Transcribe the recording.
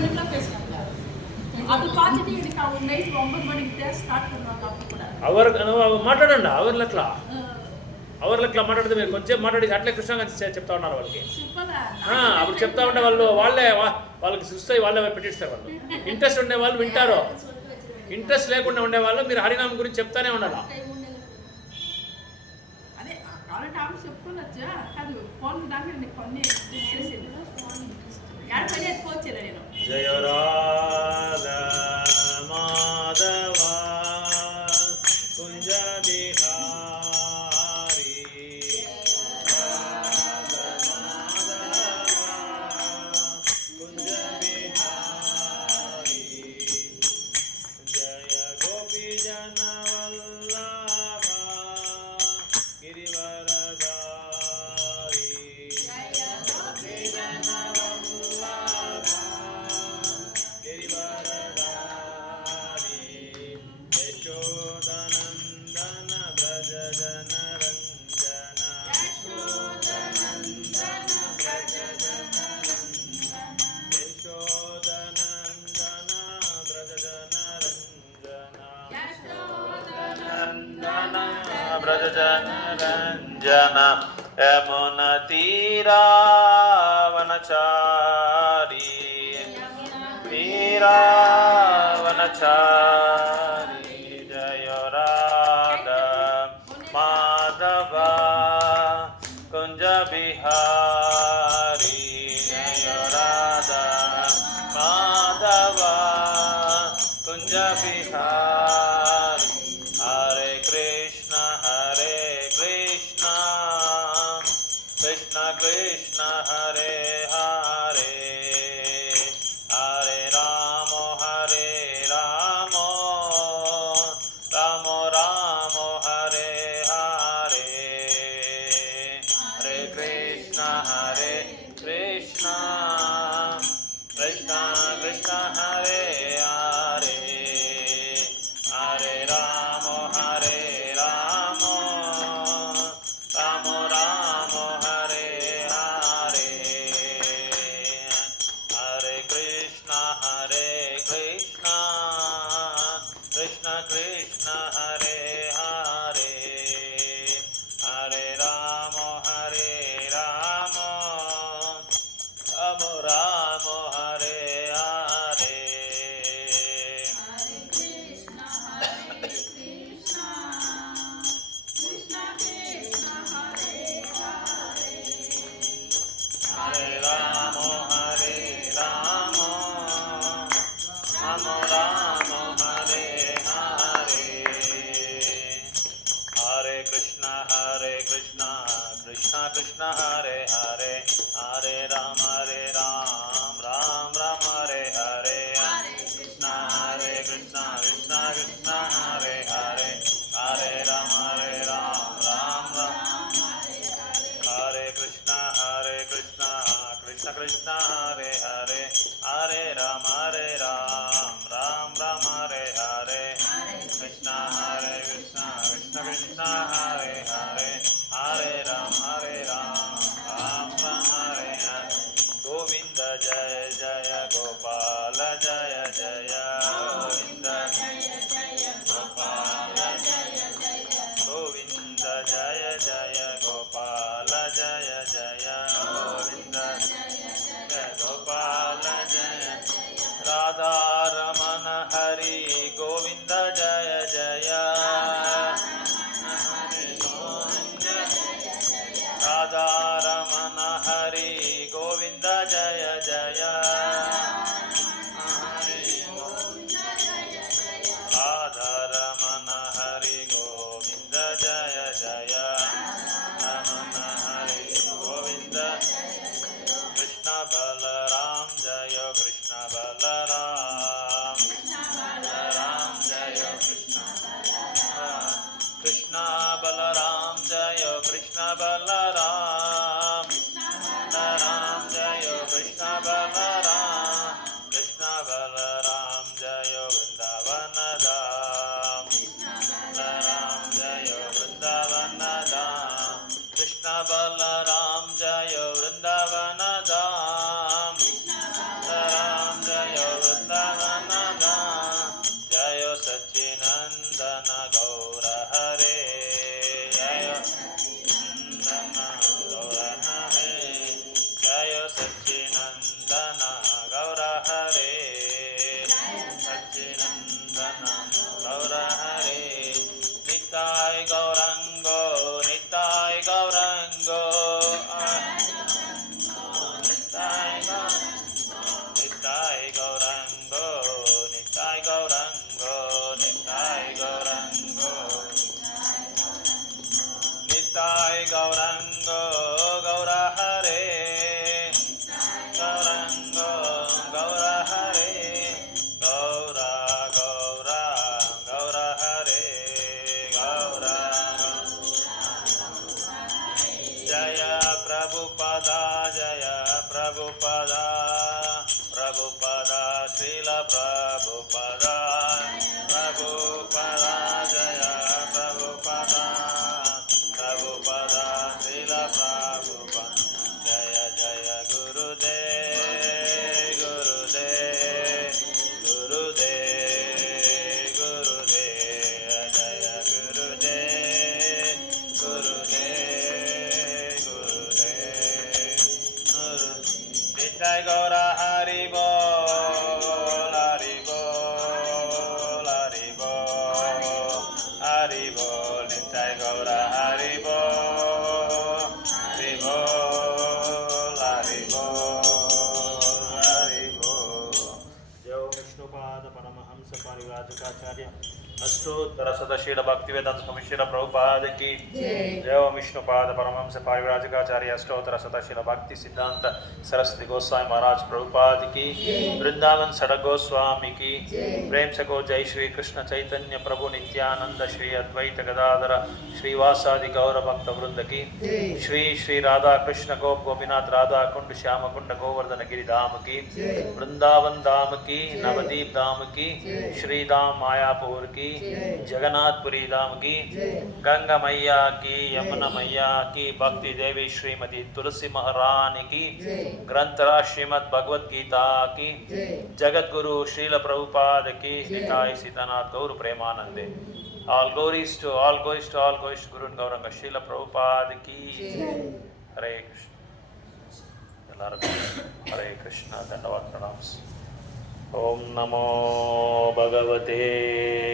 மணிக்கெல்லாம் பேசுறாங்க. அது பார்த்துட்டு எனக்கு அவங்க நைட் 9 மணிக்கு தான் ஸ்టార్ట్ பண்ணுவாங்க. అప్పుడు కూడా మాట్లాడండి అవర్ లెక్కలా మాట్లాడితే మీరు కొంచెం మాట్లాడి అట్లే కృష్ణ చెప్తా ఉన్నారు వాళ్ళకి. అప్పుడు చెప్తా ఉంటే వాళ్ళకి చూస్తాయి, వాళ్ళే పెట్టిస్తారు. వాళ్ళు ఇంట్రెస్ట్ ఉండే వాళ్ళు వింటారు, ఇంట్రెస్ట్ లేకుండా ఉండే వాళ్ళు మీరు హరినామం గురించి చెప్తానే ఉండాలి. అదే కావాలంటే ఆమె చెప్పుకోవచ్చు. కాదు ఫోన్ దాకా కొన్ని చేసేది యాడ్ పని ఎత్తుకోవచ్చు నేను. జయ రాధా మాధవ కుంజ బిహారీ రాధా మాధవ కుంజ బిహారీ జయ గోపీ జన వల్లభ గిరివరదారి జయ గోపీ జన వల్లభ గిరివరదారి యశోదనందన వ్రజ జన రంజన యశోదనందన వ్రజ జన రంజన యశోదనందన వ్రజ జన రంజన యశోదనందన వ్రజ జన రంజన యమున తీరావనచారి తీరావనచారి జయ రాధా మాధవ కుంజ బిహారీ జయ రాధా మాధవ కుంజ బిహారీ హరే కృష్ణ కృష్ణ కృష్ణ హరే హరే హరే రామ రామ రామ హరే హరే హరే కృష్ణ కృష్ణ కృష్ణ కృష్ణ హరే హరే హరే రామ రామ రామ హరే హరే హరే కృష్ణ కృష్ణ కృష్ణ హరే హరే హరే రామ రామ రామ హరే హరే హరే రామ రామ రామ హరే హరే హరే కృష్ణ కృష్ణ కృష్ణ హరే హరే హరే రామ రామ రామ హరే హరే కృష్ణ కృష్ణ కృష్ణ హరే హరే హరే రామ రామ హరే కృష్ణ కృష్ణ కృష్ణ హరే హరే హరే రామ రామ హరే హరే కృష్ణ కృష్ణ కృష్ణ హరే హరే హరే Rama Prabhupada, Srila Prabhupada, Prabhupada, Jaya Prabhupada, Prabhupada, Srila Prabhupada, Jaya Jaya Gurudev, Gurudev, Gurudev, Gurudev, Jaya Gurudev, Gurudev, Gurudev, Nitai Gaura Hari Bol, Hari Bol, Hari Bol, Hari Bol, Nitai Gaura Hari Bol, Hari Bol, Hari Bol, Hari Bol. Jai Vishnupada Paramahamsa Parivrajakacarya अष्टोत्तर सदशील भक्तिवेदांत स्वामी श्रील प्रभुपाद की जय ओम विष्णुपाद परमहंस पारिव्राजकाचार्य अष्टोत्तर सदशील भक्ति सिद्धांत सरस्वती गोस्वामी महाराज प्रभुपाद की वृंदावन सड़क गोस्वामी की प्रेम सको जय श्री कृष्ण चैतन्य प्रभु नित्यानंद श्री अद्वैत गदाधर श्रीवासादि गौर भक्त वृंद की श्री श्री राधा कृष्ण गोप गोपीनाथ राधा कुंड श्याम कुंड गोवर्धन गिरि धाम की वृंदावन धाम की नवदीप धाम की श्री धाम मायापुर की जगन्नाथपुरी धाम की गंगा मैया की यमुना मैया की भक्ति देवी श्रीमती तुलसी महारानी की ग्रंथराज श्रीमद् भगवद गीता की जगत गुरु श्रील प्रभुपाद की निताई सीतानाथ गौर प्रेमानंदे all glories to Guru and Gauranga Srila Prabhupada ki Hare Krishna Hare Krishna Dandavat Pranams Om Namo Bhagavate